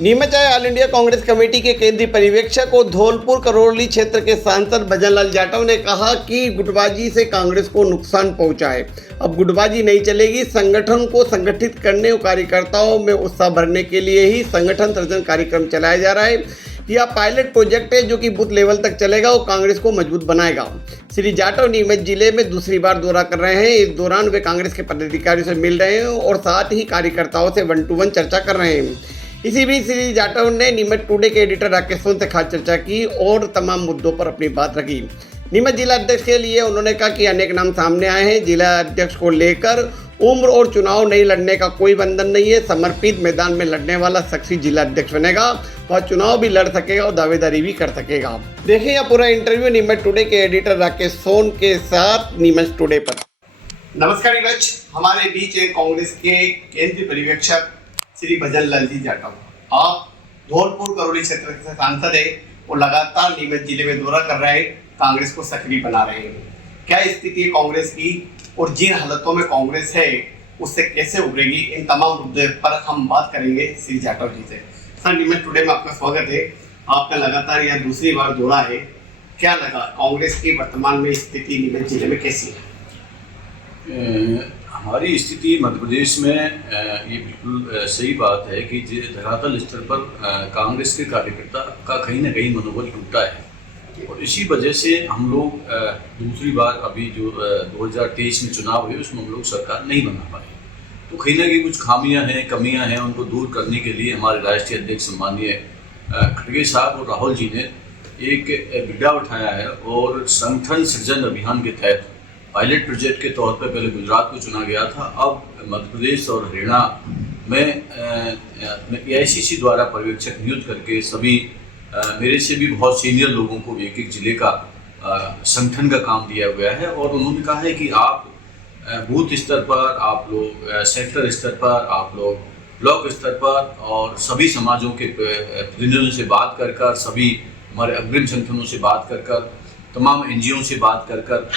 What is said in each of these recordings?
नीमच आए all India Congress committee के केंद्रीय पर्यवेक्षक और धौलपुर करौली क्षेत्र के सांसद भजनलाल जाटव ने कहा कि गुटबाजी से कांग्रेस को नुकसान पहुंचा है। अब गुटबाजी नहीं चलेगी। संगठन को संगठित करने और कार्यकर्ताओं में उत्साह भरने के लिए ही संगठन सृजन कार्यक्रम चलाया जा रहा है। यह पायलट प्रोजेक्ट है जो कि बूथ लेवल तक चलेगा और कांग्रेस को मजबूत बनाएगा। श्री जाटव नीमच जिले में दूसरी बार दौरा कर रहे हैं। इस दौरान वे कांग्रेस के पदाधिकारियों से मिल रहे हैं और साथ ही कार्यकर्ताओं से 1-to-1 चर्चा कर रहे हैं। इसी बीच श्री जाटव ने नीमच टुडे के एडिटर राकेश सोन से खास चर्चा की और तमाम मुद्दों पर अपनी बात रखी। नीमच जिला अध्यक्ष के लिए उन्होंने कहा कि अनेक नाम सामने आए हैं। जिला अध्यक्ष को लेकर उम्र और चुनाव नहीं लड़ने का कोई बंधन नहीं है। समर्पित मैदान में लड़ने वाला शख्स जिला अध्यक्ष बनेगा और चुनाव भी लड़ सकेगा और दावेदारी भी कर सकेगा। देखिए यह पूरा इंटरव्यू नीमच टुडे के एडिटर राकेश सोन के साथ नीमच टुडे पर। नमस्कार नीमच, हमारे बीच है कांग्रेस के केंद्रीय पर्यवेक्षक श्री भजनलाल जी जाटव। आप धौलपुर करौली क्षेत्र के सांसद है और लगातार नीमच जिले में दौरा कर रहे हैं, कांग्रेस को सक्रिय बना रहे हैं। क्या स्थिति है कांग्रेस की और जिन हालतों में कांग्रेस है उससे कैसे उभरेगी, इन तमाम मुद्दों पर हम बात करेंगे श्री जाटव जी से। सर, नीमच टुडे में आपका स्वागत है। आपका लगातार यह दूसरी बार दौरा है, क्या लगा कांग्रेस की वर्तमान में स्थिति नीमच जिले में कैसी है? हमारी स्थिति मध्य प्रदेश में ये बिल्कुल सही बात है कि धरातल स्तर पर कांग्रेस के कार्यकर्ता का कहीं ना कहीं मनोबल टूटा है और इसी वजह से हम लोग दूसरी बार अभी जो 2023 में चुनाव हुए उसमें हम लोग सरकार नहीं बना पाए। तो कहीं ना कहीं कुछ खामियां हैं, कमियां हैं, उनको दूर करने के लिए हमारे राष्ट्रीय अध्यक्ष सम्माननीय खड़गे साहब और राहुल जी ने एक बिड्डा उठाया है और संगठन सृजन अभियान के तहत पायलट प्रोजेक्ट के तौर पर पहले गुजरात को चुना गया था। अब मध्य प्रदेश और हरियाणा में AICC द्वारा पर्यवेक्षक नियुक्त करके सभी मेरे से भी बहुत सीनियर लोगों को एक एक जिले का संगठन का काम दिया गया है और उन्होंने कहा है कि आप बूथ स्तर पर, आप लोग सेक्टर स्तर पर, आप लोग ब्लॉक स्तर पर और सभी समाजों के प्रतिनिधियों से बात कर सभी हमारे अग्रिम संगठनों से बात कर तमाम NGO से बात कर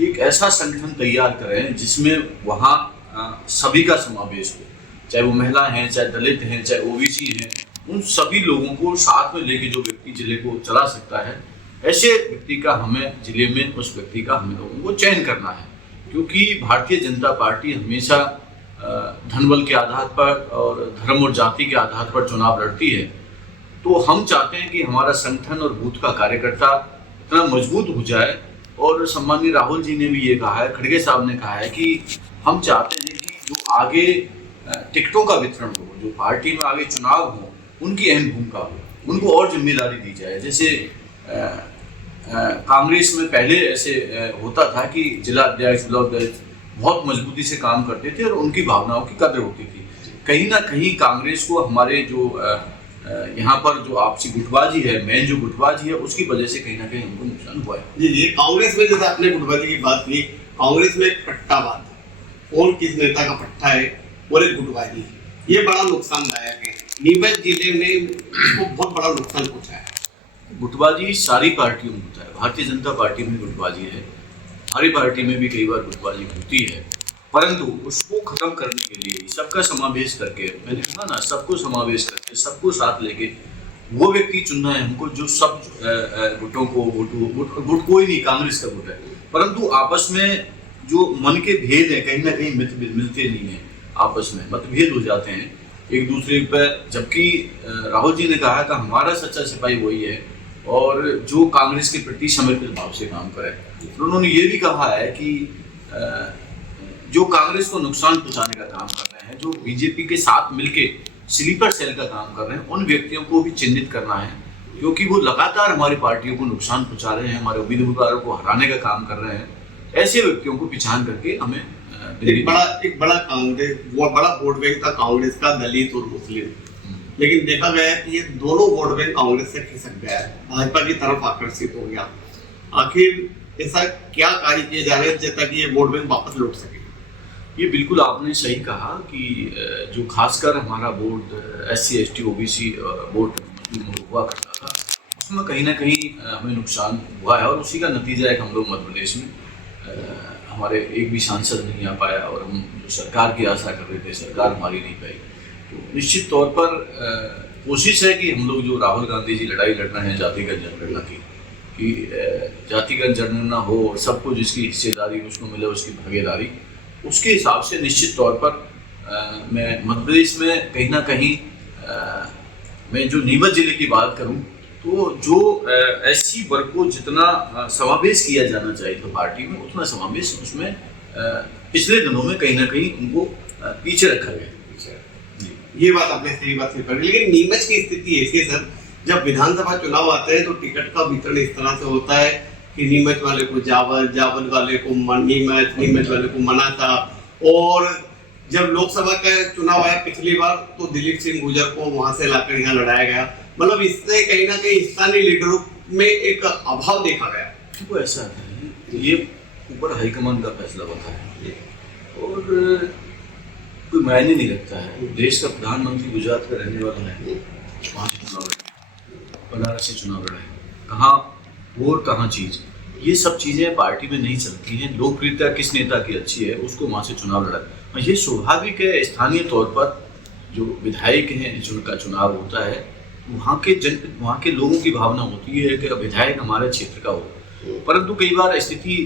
एक ऐसा संगठन तैयार करें जिसमें वहाँ सभी का समावेश हो, चाहे वो महिला हैं, चाहे दलित हैं, चाहे OBC हैं, उन सभी लोगों को साथ में लेके जो व्यक्ति जिले को चला सकता है, ऐसे व्यक्ति का हमें जिले में उस व्यक्ति का हमें लोगों को चयन करना है। क्योंकि भारतीय जनता पार्टी हमेशा धनबल के आधार पर और धर्म और जाति के आधार पर चुनाव लड़ती है। तो हम चाहते हैं कि हमारा संगठन और बूथ का कार्यकर्ता इतना मजबूत हो जाए और सम्माननीय राहुल जी ने भी ये कहा है, खड़गे साहब ने कहा है कि हम चाहते हैं कि जो आगे टिकटों का वितरण हो, जो पार्टी में आगे चुनाव हो, उनकी अहम भूमिका हो, उनको और जिम्मेदारी दी जाए। जैसे कांग्रेस में पहले ऐसे होता था कि जिला अध्यक्ष, ब्लॉक अध्यक्ष बहुत मजबूती से काम करते थे और उनकी भावनाओं की कदर होती थी। कहीं ना कहीं कांग्रेस को हमारे जो यहाँ पर जो आपसी गुटबाजी है, मेन जो गुटबाजी है, उसकी वजह से कहीं ना कहीं हमको नुकसान हुआ है। जी, कांग्रेस में जैसे आपने गुटबाजी की बात की, कांग्रेस में एक पट्टावाद, कौन किस नेता का पट्टा है और एक गुटबाजी, ये बड़ा नुकसानदायक है। नीमच जिले में इसको बहुत बड़ा नुकसान पहुंचा है। गुटबाजी सारी पार्टियों में होता है, भारतीय जनता पार्टी में गुटबाजी है, हमारी पार्टी में भी कई बार गुटबाजी होती है, परंतु उसको खत्म करने के लिए सबका समावेश करके, मैंने कहा ना, सबको समावेश करके, सबको साथ लेके वो व्यक्ति चुनना है हमको जो सब गुटों को गुट कोई नहीं कांग्रेस का गुट है, परंतु आपस में जो मन के भेद है कहीं ना कहीं मिलते नहीं है, आपस में मतभेद हो जाते हैं एक दूसरे पर। जबकि राहुल जी ने कहा कि हमारा सच्चा सिपाही वही है और जो कांग्रेस के प्रति समर्पित भाव से काम करे। तो उन्होंने ये भी कहा है कि जो कांग्रेस को नुकसान पहुंचाने का काम कर रहे हैं, जो बीजेपी के साथ मिलके स्लीपर सेल का काम कर रहे हैं, उन व्यक्तियों को भी चिन्हित करना है, क्योंकि वो लगातार हमारी पार्टियों को नुकसान पहुंचा रहे हैं, हमारे उम्मीदवारों को हराने का काम कर रहे हैं। ऐसे व्यक्तियों को पहचान करके हमें एक बड़ा कांग्रेस, वो बड़ा वोट बैंक था कांग्रेस का, दलित और मुस्लिम, लेकिन देखा गया है कि ये दोनों वोट बैंक कांग्रेस से खिसक गया है, भाजपा की तरफ आकर्षित हो गया। आखिर ऐसा क्या कार्य किए जा रहे हैं जैसा कि ये वोट बैंक वापस लौट सके? ये बिल्कुल आपने सही कहा कि जो खासकर हमारा board SC ST OBC board हुआ करता था, उसमें कहीं ना कहीं हमें नुकसान हुआ है और उसी का नतीजा है कि हम लोग मध्य प्रदेश में हमारे एक भी सांसद नहीं आ पाया और हम जो सरकार की आशा कर रहे थे, सरकार हमारी नहीं पाई। तो निश्चित तौर पर कोशिश है कि हम लोग जो राहुल गांधी जी लड़ाई लड़ रहे हैं जातिगत जनगणना की, कि जातिगत जनगणना हो और सबको जिसकी हिस्सेदारी उसको मिले, उसकी भागीदारी, उसके हिसाब से निश्चित तौर पर मैं मध्य प्रदेश में कहीं ना कहीं मैं जो नीमच जिले की बात करूं तो जो एससी वर्ग को जितना समावेश किया जाना चाहिए था पार्टी में, उतना समावेश उसमें पिछले दिनों में कहीं ना कहीं उनको पीछे रखा गया। ये बात आपने सही बात कर, लेकिन नीमच की स्थिति ऐसी है सर, जब विधानसभा चुनाव आते हैं तो टिकट का वितरण इस तरह से होता है कि नीमच वाले को जावद, जावद वाले को नीमच, नीमच वाले को मनासा। और जब लोकसभा का चुनाव आया पिछली बार तो दिलीप सिंह गुर्जर को वहां से लाकर यहाँ लड़ाया गया। मतलब इससे कहीं ना कहीं स्थानीय लीडरों में एक अभाव देखा गया। देखो ऐसा है, ये ऊपर हाईकमान का फैसला होता है और कोई मायने नहीं रखता है। देश का प्रधानमंत्री गुजरात का रहने वाला है, वहाँ से चुनाव लड़ा, बनारस से चुनाव लड़ा है, कहाँ वोट कहाँ चीज, ये सब चीजें पार्टी में नहीं चलती हैं। लोकप्रियता किस नेता की अच्छी है उसको वहाँ से चुनाव लड़ा, और ये स्वाभाविक है। स्थानीय तौर पर जो विधायक हैं जिनका चुनाव होता है, वहाँ के लोगों की भावना होती है कि विधायक हमारे क्षेत्र का हो, परंतु कई बार स्थिति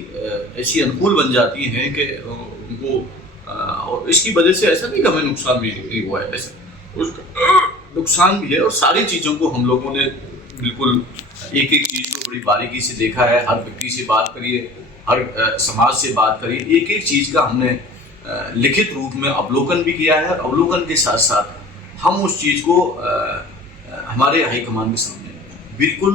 ऐसी अनुकूल बन जाती है कि उनको और इसकी वजह से ऐसा नहीं कि हमें नुकसान भी हुआ है, ऐसा उसका नुकसान भी है। और सारी चीज़ों को हम लोगों ने बिल्कुल एक एक चीज़ को बड़ी बारीकी से देखा है। हर व्यक्ति से बात करिए, हर समाज से बात करिए, एक एक चीज़ का हमने लिखित रूप में अवलोकन भी किया है। और अवलोकन के साथ साथ हम उस चीज़ को हमारे हाईकमान के सामने बिल्कुल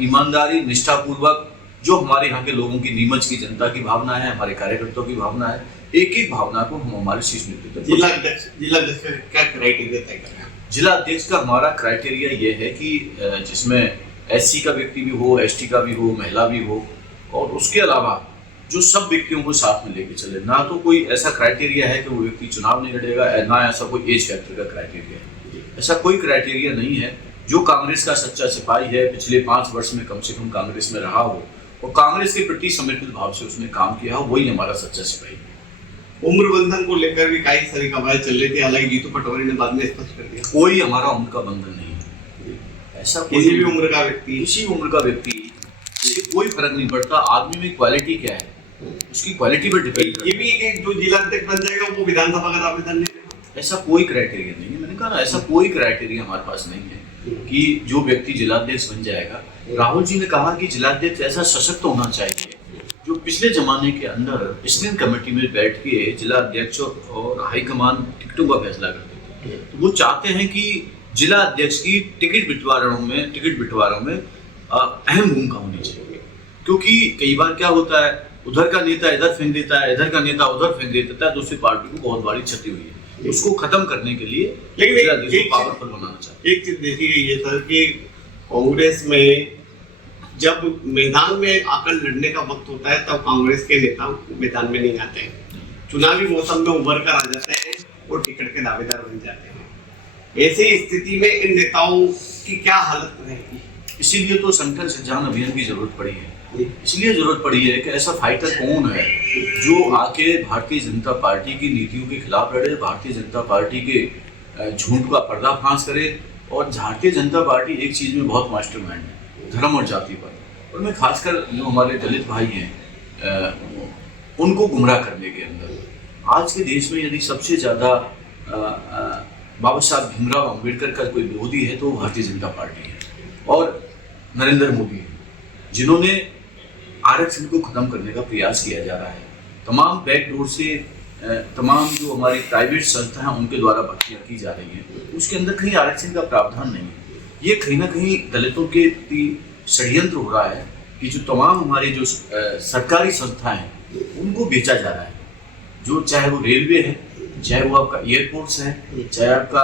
ईमानदारी, निष्ठापूर्वक, जो हमारे यहाँ के लोगों की, नीमच की जनता की भावना है, हमारे कार्यकर्ताओं की भावना है, एक एक भावना को हम हमारे शीर्ष नेतृत्व। जिला अध्यक्ष का क्या क्राइटेरिया तय कर रहे हैं? जिला अध्यक्ष का हमारा क्राइटेरिया ये है कि जिसमें एससी का व्यक्ति भी हो, एसटी का भी हो, महिला भी हो, और उसके अलावा जो सब व्यक्तियों को साथ में लेके चले। ना तो कोई ऐसा क्राइटेरिया है कि वो व्यक्ति चुनाव नहीं लड़ेगा, ना ऐसा कोई एज फैक्टर का क्राइटेरिया है। ऐसा कोई क्राइटेरिया नहीं है। जो कांग्रेस का सच्चा सिपाही है, पिछले 5 वर्ष में कम से कम कांग्रेस में रहा हो और कांग्रेस के प्रति समर्पित भाव से उसने काम किया हो, वही हमारा सच्चा सिपाही है। उम्र बंधन को लेकर भी कई सारी कवायद चल रही थी, हालांकि जीतू पटवारी ने बाद में स्पष्ट कर दिया कोई हमारा उम्र का बंधन नहीं है। ऐसा किसी भी उम्र का व्यक्ति, किसी उम्र का व्यक्ति, इससे कोई फर्क नहीं पड़ता। आदमी में क्वालिटी क्या है, उसकी क्वालिटी पर डिपेंड करता है। ये भी एक जो जिला अध्यक्ष बन जाएगा वो विधानसभा का दावेदार नहीं है। ऐसा कोई क्राइटेरिया नहीं है। मैंने कहा ना, ऐसा कोई क्राइटेरिया हमारे पास नहीं है कि जो व्यक्ति जिलाध्यक्ष बन जाएगा। राहुल जी ने कहा कि जिलाध्यक्ष ऐसा सशक्त होना चाहिए जो पिछले जमाने के अंदर स्क्रीन कमेटी में बैठ के जिला अध्यक्ष और हाईकमान टिकटों का फैसला करते थे। तो वो चाहते हैं कि जिला अध्यक्ष की टिकट बंटवारों में अहम भूमिका होनी चाहिए, क्योंकि कई बार क्या होता है, उधर का नेता इधर फेंक देता है, इधर का नेता उधर फेंक देता है, दूसरी पार्टी को बहुत बड़ी क्षति हुई है। उसको खत्म करने के लिए लेकिन पावरफुल बनाना चाहिए। एक चीज देखी गई है सर कि कांग्रेस में जब मैदान में आकर लड़ने का वक्त होता है तब कांग्रेस के नेता मैदान में नहीं आते हैं, चुनावी मौसम में उभर कर आ जाते हैं और टिकट के दावेदार बन जाते हैं। ऐसी स्थिति में इन नेताओं की क्या हालत रहेगी? इसीलिए तो संगठन सिद्धांत अभियान की जरूरत पड़ी है। इसलिए जरूरत पड़ी है कि ऐसा फाइटर कौन है जो आके भारतीय जनता पार्टी की नीतियों के खिलाफ लड़े, भारतीय जनता पार्टी के झूठ का पर्दाफाश करे। और भारतीय जनता पार्टी एक चीज में बहुत मास्टरमाइंड है, धर्म और जाति पर। और मैं खासकर जो हमारे दलित भाई हैं उनको गुमराह करने के अंदर आज के देश में यदि सबसे ज्यादा बाबा साहब भीमराव अम्बेडकर का कोई विरोधी है तो भारतीय जनता पार्टी है और नरेंद्र मोदी है, जिन्होंने आरक्षण को खत्म करने का प्रयास किया जा रहा है। तमाम बैकडोर से तमाम जो हमारी प्राइवेट संस्था हैं उनके द्वारा भर्तियां की जा रही हैं, उसके अंदर कहीं आरक्षण का प्रावधान नहीं है। ये कहीं ना कहीं दलितों के प्रति षड्यंत्र हो रहा है कि जो तमाम हमारी जो सरकारी संस्थाएं हैं उनको बेचा जा रहा है। जो चाहे वो रेलवे है, चाहे वो आपका एयरपोर्ट्स है, चाहे आपका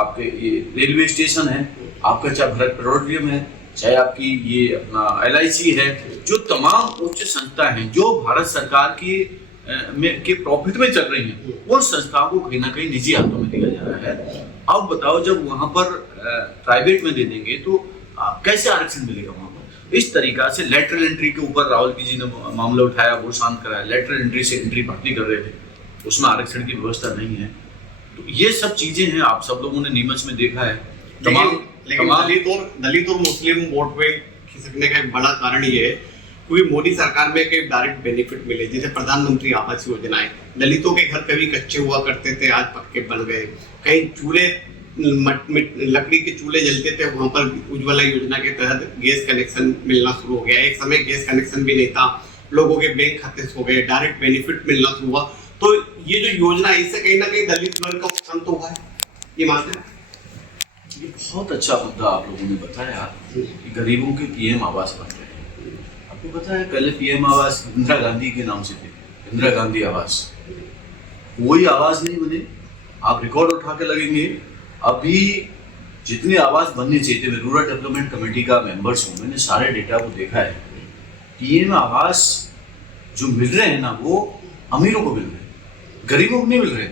आपके ये रेलवे स्टेशन है, आपका चाहे भारत पेट्रोलियम है, चाहे आपकी ये अपना LIC है, जो तमाम उच्च संस्था हैं जो भारत सरकार की के प्रॉफिट में चल रही हैं, उन संस्थाओं को कहीं ना कहीं निजी हाथों में दिया जा रहा है। अब बताओ, जब वहां पर प्राइवेट में दे देंगे तो कैसे आरक्षण मिलेगा वहां पर? इस तरीका से लेटरल एंट्री के ऊपर राहुल जी ने मामला उठाया, वो शांत कराया। लेटरल एंट्री से एंट्री भर्ती कर रहे थे, उसमें आरक्षण की व्यवस्था नहीं है। तो ये सब चीजें हैं, आप सब लोगों ने नीमच में देखा है। लेकिन दलित और मुस्लिम वोट में खिसकने का एक बड़ा कारण ये है क्योंकि मोदी सरकार में एक डायरेक्ट बेनिफिट मिले, जैसे प्रधानमंत्री आवास योजना है। दलितों के घर कभी कच्चे हुआ करते थे, आज पक्के बन गए। कहीं चूल्हे लकड़ी के चूल्हे जलते थे, वहां पर उज्ज्वला योजना के तहत गैस कनेक्शन मिलना शुरू हो गया। एक समय गैस कनेक्शन भी नहीं था, लोगों के बैंक खाते हो गए, डायरेक्ट बेनिफिट मिलना शुरू हुआ। तो ये जो योजना है इससे कहीं ना कहीं दलित वर्ग का नुकसान तो हुआ है, ये मानते हैं? ये बहुत अच्छा मुद्दा आप लोगों ने बताया कि गरीबों के पीएम आवास बन रहे हैं। आपको पता है पहले पीएम आवास इंदिरा गांधी के नाम से थे, इंदिरा गांधी आवास। कोई आवास नहीं बने। आप रिकॉर्ड उठा के लगेंगे, अभी जितने आवास बनने चाहिए थे, मैं रूरल डेवलपमेंट कमेटी का मेंबर्स हूँ, मैंने सारे डेटा को देखा है। पीएम आवास जो मिल रहे हैं ना, वो अमीरों को मिल रहे हैं, गरीबों को नहीं मिल रहे।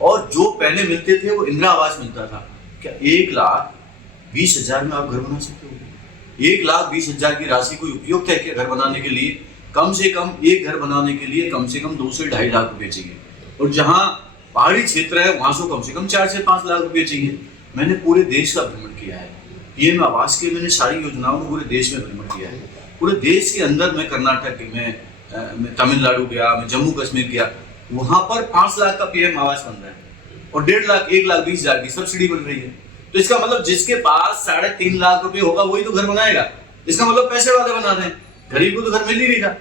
और जो पहले मिलते थे वो इंदिरा आवास मिलता था। क्या 1,20,000 में आप घर बना सकते हो? 1,20,000 की राशि कोई उपयुक्त है क्या घर बनाने के लिए? कम से कम एक घर बनाने के लिए कम से कम 2 से 2.5 लाख रुपए चाहिए, और जहाँ पहाड़ी क्षेत्र है वहां से कम 4 से 5 लाख रुपए चाहिए। मैंने पूरे देश का भ्रमण किया है, पीएम आवास के मैंने सारी योजनाओं में पूरे देश में भ्रमण किया है। पूरे देश के अंदर मैं कर्नाटक में तमिलनाडु गया, मैं जम्मू कश्मीर गया, वहां पर 5 लाख का पीएम आवास बन रहा है और 1.5 लाख 1,20,000 की सब्सिडी बन रही है। तो इसका मतलब जिसके पास 3.5 लाख रुपए होगा वही तो घर बनाएगा। इसका मतलब पैसे वाले बना रहे हैं, गरीब को तो घर मिल ही नहीं रहा।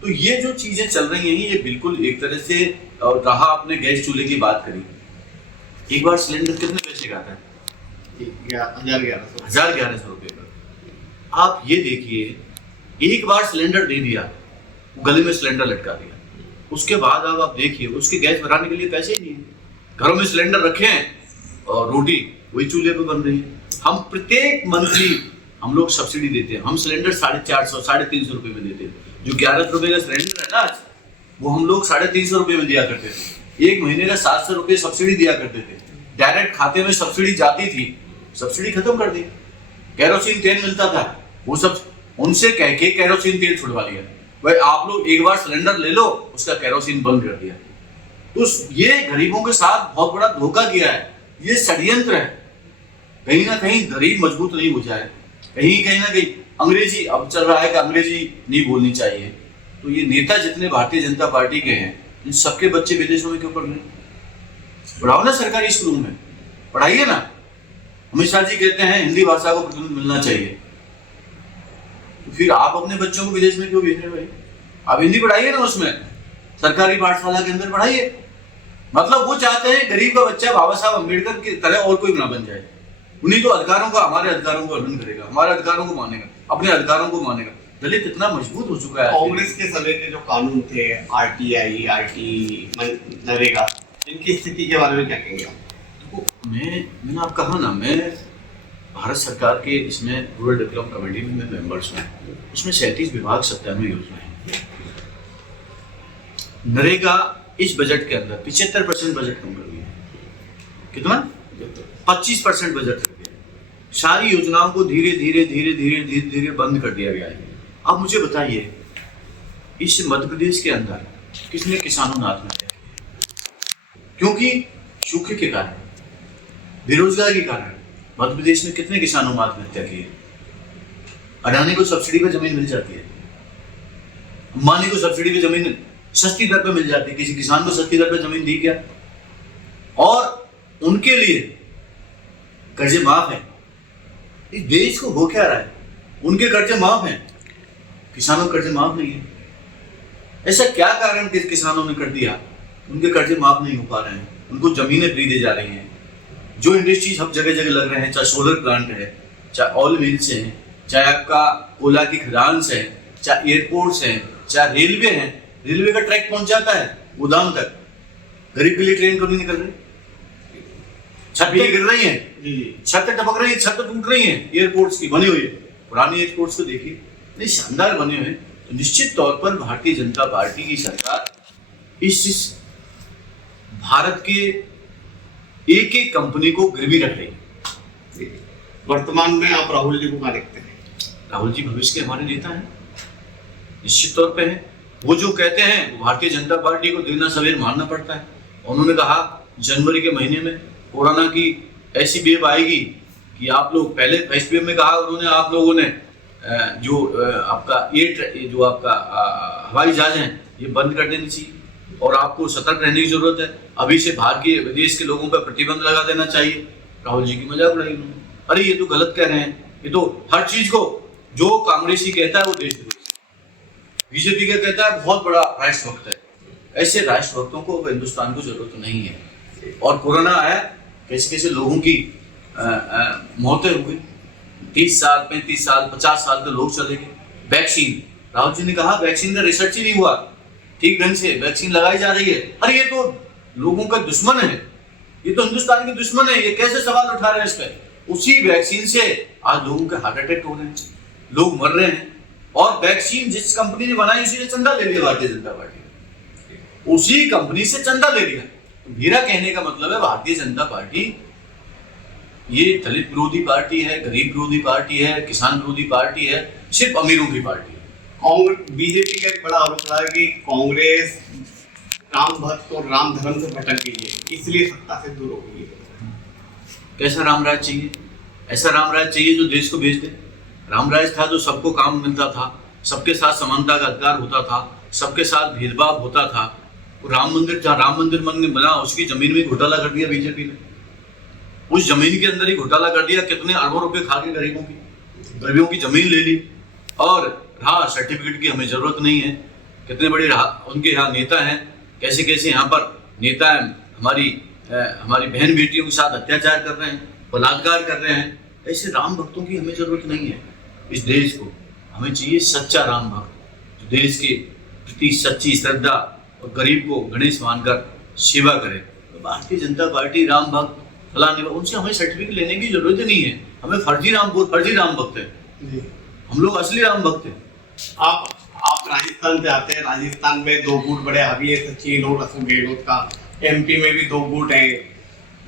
तो ये जो चीजें चल रही हैं ये बिल्कुल एक तरह से, और रहा आपने गैस चूल्हे की बात करी, एक बार सिलेंडर कितने पैसे का आता है? 1,1100 रुपए का। आप ये देखिए, एक बार सिलेंडर दे दिया, गले में सिलेंडर लटका दिया, उसके बाद अब आप देखिए उसके गैस भराने के लिए पैसे ही नहीं है। घरों में सिलेंडर रखे हैं और रोटी वही चूल्हे पे बन रही है। हम प्रत्येक मंथली हम लोग सब्सिडी देते हैं। हम सिलेंडर 450 350 रुपए में देते हैं। जो 11 रुपए का सिलेंडर है ना आज, वो हम लोग 350 रुपए में दिया करते थे। एक महीने का 700 रुपए सब्सिडी दिया करते थे। डायरेक्ट खाते में सब्सिडी जाती थी, सब्सिडी खत्म कर दी। केरोसिन तेल मिलता था, वो सब उनसे कह के केरोसिन तेल छुड़वा लिया। भाई आप लोग एक बार सिलेंडर ले लो, उसका केरोसिन बंद कर दिया। तो ये गरीबों के साथ बहुत बड़ा धोखा किया है, ये षड्यंत्र है। कहीं ना कहीं गरीब मजबूत नहीं हो जाए, कहीं ना कहीं अंग्रेजी अब चल रहा है कि अंग्रेजी नहीं बोलनी चाहिए। तो ये नेता जितने भारतीय जनता पार्टी के हैं, इन सबके बच्चे विदेशों में क्यों पढ़ रहे हैं? पढ़ाओ ना सरकारी स्कूलों में, पढ़ाइए ना। अमित शाह जी कहते हैं हिंदी भाषा को प्रतिनिधित्व मिलना चाहिए, तो फिर आप अपने बच्चों को विदेश में क्यों भेज रहे भाई? आप हिंदी पढ़ाइए ना, उसमें सरकारी पाठशाला के अंदर पढ़ाइए। मतलब वो चाहते हैं गरीब का बच्चा बाबा साहब अम्बेडकर की तरह और कोई ना बन जाए। उन्हीं तो अधिकारों का, हमारे अधिकारों को हनन करेगा, हमारे अधिकारों को मानेगा, अपने अधिकारों को मानेगा। दलित इतना मजबूत हो चुका है। कांग्रेस के समय के जो कानून थे, आरटीआई, आरटी, नरेगा, इनकी स्थिति के बारे में क्या कहेंगे? देखो, मैंने आप कहा ना, मैं भारत सरकार के इसमें रूरल डेवलपमेंट कमेटी में मैं मेंबर्स हूँ। उसमें 37 विभाग 97 योजनाएं हैं। नरेगा इस बजट के अंदर 75% बजट कम कर दिया। कितना? 25% बजट कर दिया। सारी योजनाओं को धीरे धीरे बंद कर दिया गया है। अब मुझे बताइए, इस मध्य प्रदेश के अंदर किसने किसानों ने आत्महत्या की? क्योंकि सूखे के कारण, बेरोजगारी के कारण मध्य प्रदेश में कितने किसानों ने आत्महत्या की है? अडानी को सब्सिडी पर जमीन मिल जाती है, अंबानी को सब्सिडी पर जमीन सस्ती दर पर मिल जाती है। किसी किसान को सस्ती दर पर जमीन दी क्या? और उनके लिए कर्जे माफ है। इस देश को हो क्या रहा है? उनके कर्जे माफ हैं, किसानों के कर्जे माफ नहीं है। ऐसा क्या कारण कि किसानों ने कर दिया उनके कर्जे माफ नहीं हो पा रहे हैं? उनको जमीनें फ्री दी जा रही हैं। जो इंडस्ट्रीज अब जगह जगह लग रहे हैं, चाहे सोलर प्लांट है, चाहे ऑयल मिल्स हैं, चाहे आपका कोयला की खदान है, चाहे एयरपोर्ट्स हैं, चाहे रेलवे है, रेलवे का ट्रैक पहुंच जाता है गोदाम तक। गरीब के लिए ट्रेन क्यों नहीं निकल रही? छत गिर रही है, छत टपक रही है, छत टूट रही है एयरपोर्ट्स की बनी हुई है। पुरानी एयरपोर्ट्स को देखिए, इतने शानदार बने हुए। तो निश्चित तौर पर भारतीय जनता पार्टी की सरकार इस भारत के एक एक कंपनी को गिरवी रख रही है। वर्तमान में आप राहुल जी को क्या देखते हैं? राहुल जी भविष्य के हमारे नेता हैं, निश्चित तौर पे है। वो जो कहते हैं वो भारतीय जनता पार्टी को दिन सवेर मानना पड़ता है। उन्होंने कहा जनवरी के महीने में कोरोना की ऐसी वेव आएगी कि आप लोग पहले फर्स्ट वेव में कहा उन्होंने, आप लोगों ने जो आपका ये जो आपका हवाई जहाज हैं ये बंद कर देनी चाहिए और आपको सतर्क रहने की जरूरत है। अभी से बाहर के विदेश के लोगों पर प्रतिबंध लगा देना चाहिए। राहुल जी की मजाक उड़ाई उन्होंने। अरे ये तो गलत कह रहे हैं, ये तो हर चीज को जो कांग्रेसी कहता है वो देशद्रोही, बीजेपी का कहता है बहुत बड़ा राष्ट्रभक्त है। ऐसे राष्ट्रभक्तों को हिंदुस्तान को जरूरत नहीं है। और कोरोना आया, कैसे कैसे लोगों की मौतें हुई, 30 साल 35 साल 50 साल के लोग चले गए। वैक्सीन, राहुल जी ने कहा वैक्सीन का रिसर्च ही नहीं हुआ ठीक ढंग से, वैक्सीन लगाई जा रही है। अरे ये तो लोगों का दुश्मन है, ये तो हिंदुस्तान के दुश्मन है, ये कैसे सवाल उठा रहे हैं इस पर। उसी वैक्सीन से आज लोगों के हार्ट अटैक हो रहे हैं, लोग मर रहे हैं। और वैक्सीन जिस कंपनी ने बनाई उसी ने चंदा ले लिया, भारतीय जनता पार्टी उसी कंपनी से चंदा ले लिया। मेरा कहने का मतलब है भारतीय जनता पार्टी ये दलित विरोधी पार्टी है, गरीब विरोधी पार्टी है, किसान विरोधी पार्टी है, सिर्फ अमीरों की पार्टी है। कांग्रेस बीजेपी का एक बड़ा आरोप रहा है कि कांग्रेस राम भक्त और राम धर्म से भटक गई है, इसलिए सत्ता से दूर हो गई है। कैसा रामराज चाहिए? ऐसा रामराज चाहिए जो देश को भेज दे। रामराज था जो सबको काम मिलता था, सबके साथ समानता का अधिकार होता था, सबके साथ भेदभाव होता था। वो राम मंदिर जहाँ राम मंदिर बना उसकी जमीन में घोटाला कर दिया बीजेपी ने, उस जमीन के अंदर ही घोटाला कर दिया। कितने अरबों रुपए खा के गरीबों की जमीन ले ली और रहा सर्टिफिकेट की हमें जरूरत नहीं है। कितने बड़े उनके यहाँ नेता हैं, कैसे कैसे यहाँ पर नेता हमारी बहन बेटियों के साथ अत्याचार कर रहे हैं, बलात्कार कर रहे हैं। ऐसे राम भक्तों की हमें जरूरत नहीं है। इस देश को हमें चाहिए सच्चा राम भक्त जो देश के प्रति सच्ची श्रद्धा और गरीब को गणेश मानकर सेवा करे। तो भारतीय जनता पार्टी राम भक्त फलाने, उनसे हमें सर्टिफिकेट लेने की जरूरत नहीं है। हमें फर्जी राम भक्त है, हम लोग असली राम भक्त हैं। आप राजस्थान से आते हैं, राजस्थान में 2 गुट बड़े हावी है, सचिन और अशोक गहलोत का। एमपी में भी 2 गुट है,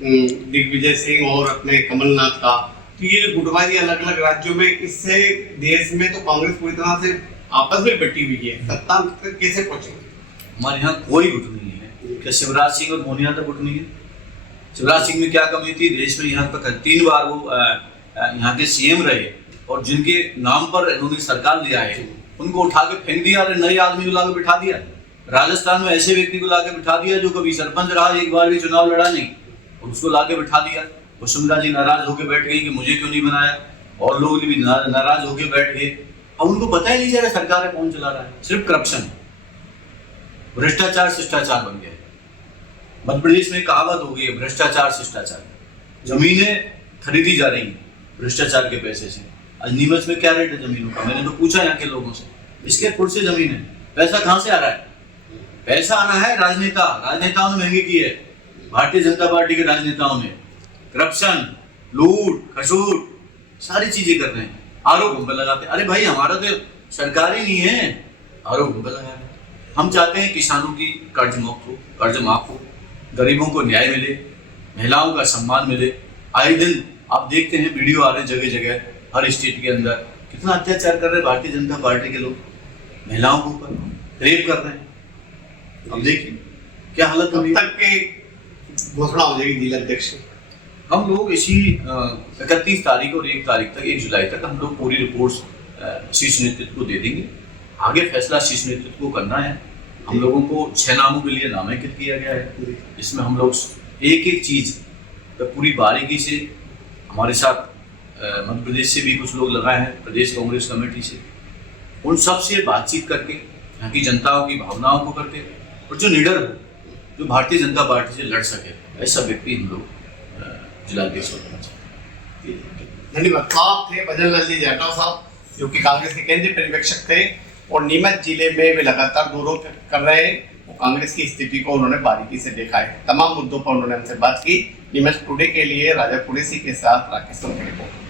दिग्विजय सिंह और अपने कमलनाथ का। तो ये गुटबाजी अलग अलग राज्यों में, इससे देश में तो कांग्रेस पूरी तरह से आपस में बटी हुई है। सत्ता तक कैसे पहुंचेगी? हमारे यहाँ कोई गुट नहीं है। क्या शिवराज सिंह और मोनिया तक गुट नहीं है? शिवराज सिंह में क्या कमी थी? देश में यहाँ तक 3 बार वो यहाँ के सीएम रहे और जिनके नाम पर इन्होंने सरकार लिया है उनको उठा के फेंक दिया और नए आदमी को लाके बिठा दिया। राजस्थान में ऐसे व्यक्ति को लाके बिठा दिया जो कभी सरपंच रहा, एक बार भी चुनाव लड़ा नहीं, और उसको लाके बिठा दिया। वसुंधरा जी नाराज होकर बैठ गई कि मुझे क्यों नहीं बनाया, और लोग भी नाराज होकर बैठ गए। अब उनको पता ही नहीं चल रहा सरकार है कौन चला रहा है। सिर्फ करप्शन, भ्रष्टाचार, शिष्टाचार बन गया। मध्य प्रदेश में कहावत हो गई है, भ्रष्टाचार शिष्टाचार। जमीनें खरीदी जा रही हैं भ्रष्टाचार के पैसे से। आज नीमच में क्या रेट है जमीनों का? मैंने तो पूछा यहाँ के लोगों से, इसके फुट से जमीन है। पैसा कहाँ से आ रहा है? पैसा आना है राजनेताओं ने महंगी की है। भारतीय जनता पार्टी के राजनेताओं ने करप्शन, लूट खसूट सारी चीजें कर रहे हैं, आरोप हम पे लगाते हैं। अरे भाई हमारा तो सरकार ही नहीं है, आरोप हम पे लगा रहे हैं। हम चाहते हैं किसानों की कर्ज माफ हो, गरीबों को न्याय मिले, महिलाओं का सम्मान मिले। आए दिन आप देखते हैं वीडियो आ रहे हैं जगह जगह, हर स्टेट के अंदर कितना अत्याचार कर रहे हैं भारतीय जनता पार्टी के लोग, महिलाओं के ऊपर रेप कर रहे हैं। अब देखिए क्या हालत हो रही है। तक के घोषणा हो जाएगी जिला अध्यक्ष। हम लोग इसी 31 तारीख और 1 तारीख तक, 1 जुलाई तक हम लोग पूरी रिपोर्ट शीर्ष नेतृत्व को दे देंगे। आगे फैसला शीर्ष नेतृत्व को करना है। हम लोगों को 6 नामों के लिए नामांकित किया गया है। इसमें हम लोग एक एक चीज पूरी बारीकी से, हमारे साथ मध्य प्रदेश से भी कुछ लोग लगाए हैं, प्रदेश कांग्रेस कमेटी से, उन सब से बातचीत करके यहाँ की जनताओं की भावनाओं को करके, और जो निडर हो, जो भारतीय जनता पार्टी से लड़ सके, ऐसा व्यक्ति हम लोग जिलाध्यक्ष होना चाहिए। धन्यवाद। आप थे भजन लाल जी जाटव साहब, जो कि कांग्रेस के केंद्रीय पर्यवेक्षक थे और नीमच जिले में वे लगातार दौरे कर रहे हैं। वो कांग्रेस की स्थिति को उन्होंने बारीकी से देखा है। तमाम मुद्दों पर उन्होंने हमसे बात की। नीमच टुडे के लिए राजा कुरेशी के साथ राकेश की रिपोर्ट।